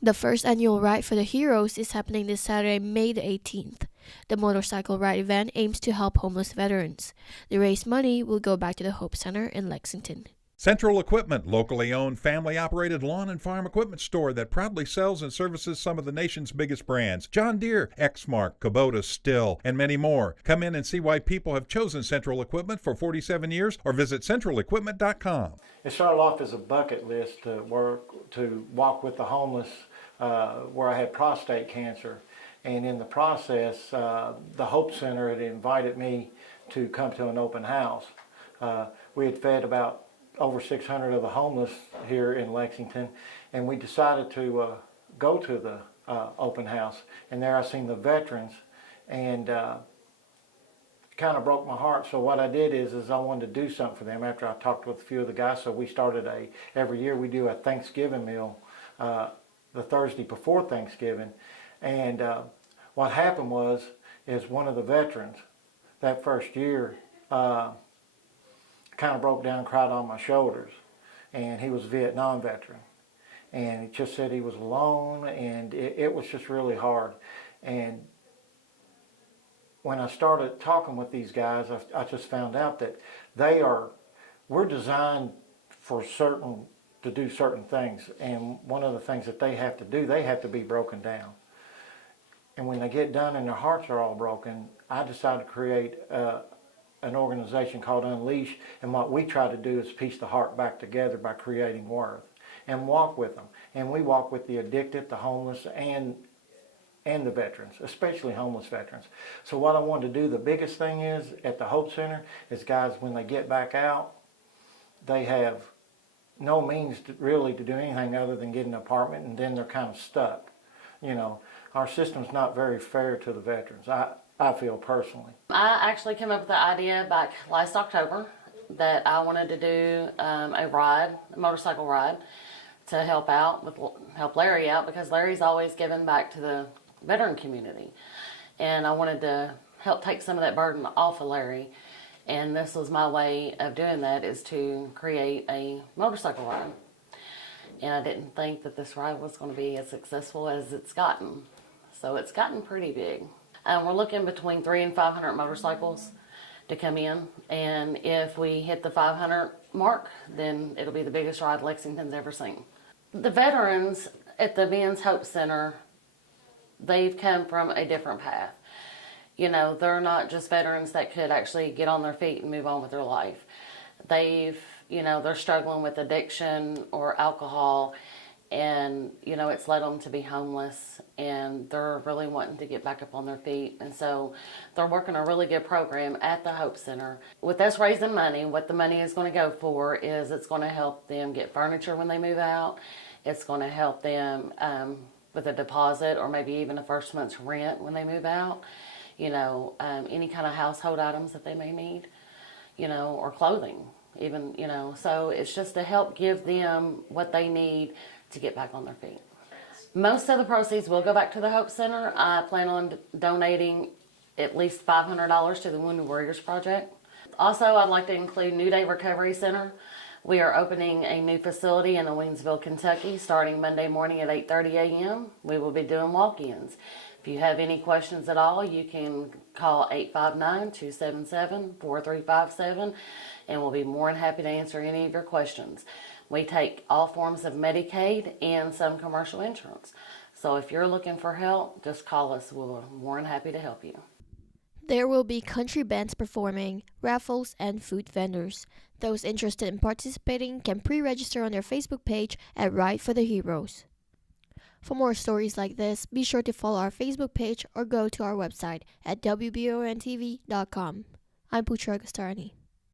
The first annual Ride for the Heroes is happening this Saturday, May the 18th. The motorcycle ride event aims to help homeless veterans. The raised money will go back to the Hope Center in Lexington. Central Equipment, locally owned, family-operated lawn and farm equipment store that proudly sells and services some of the nation's biggest brands. John Deere, Exmark, Kubota, Stihl, and many more. Come in and see why people have chosen Central Equipment for 47 years or visit centralequipment.com. It started off as a bucket list to walk with the homeless where I had prostate cancer. And in the process, the Hope Center had invited me to come to an open house. We had fed about over 600 of the homeless here in Lexington, and we decided to go to the open house. And there I seen the veterans, and kind of broke my heart. So what I did is I wanted to do something for them after I talked with a few of the guys. So we started every year we do a Thanksgiving meal the Thursday before Thanksgiving. And what happened is one of the veterans that first year kind of broke down and cried on my shoulders. And he was a Vietnam veteran. And he just said he was alone, and it was just really hard. And when I started talking with these guys, I just found out that we're designed to do certain things. And one of the things that they have to do, they have to be broken down. And when they get done and their hearts are all broken, I decided to create an organization called Unleash, and what we try to do is piece the heart back together by creating worth and walk with them. And we walk with the addicted, the homeless, and the veterans, especially homeless veterans. So what I wanted to do, the biggest thing is at the Hope Center is guys, when they get back out, they have no means really to do anything other than get an apartment, and then they're kind of stuck. You know, our system's not very fair to the veterans, I feel personally. I actually came up with the idea back last October that I wanted to do a motorcycle ride to help Larry out, because Larry's always given back to the veteran community. And I wanted to help take some of that burden off of Larry. And this was my way of doing that, is to create a motorcycle ride. And I didn't think that this ride was going to be as successful as it's gotten. So it's gotten pretty big. We're looking between 300 and 500 motorcycles to come in, and if we hit the 500 mark, then it'll be the biggest ride Lexington's ever seen. The veterans at the Men's Hope Center, they've come from a different path. You know, they're not just veterans that could actually get on their feet and move on with their life. They're struggling with addiction or alcohol, and it's led them to be homeless, and they're really wanting to get back up on their feet. And so they're working a really good program at the Hope Center. With us raising money, what the money is going to go for is it's going to help them get furniture when they move out. It's going to help them with a deposit, or maybe even a first month's rent when they move out. Any kind of household items that they may need, or clothing even, so it's just to help give them what they need to get back on their feet. Most of the proceeds will go back to the Hope Center. I plan on donating at least $500 to the Wounded Warriors Project. Also, I'd like to include New Day Recovery Center. We are opening a new facility in Waynesville, Kentucky, starting Monday morning at 8:30 a.m. We will be doing walk-ins. If you have any questions at all, you can call 859-277-4357, and we'll be more than happy to answer any of your questions. We take all forms of Medicaid and some commercial insurance. So if you're looking for help, just call us. We're more than happy to help you. There will be country bands performing, raffles, and food vendors. Those interested in participating can pre-register on their Facebook page at Ride for the Heroes. For more stories like this, be sure to follow our Facebook page or go to our website at wbontv.com. I'm Putra Agustarani.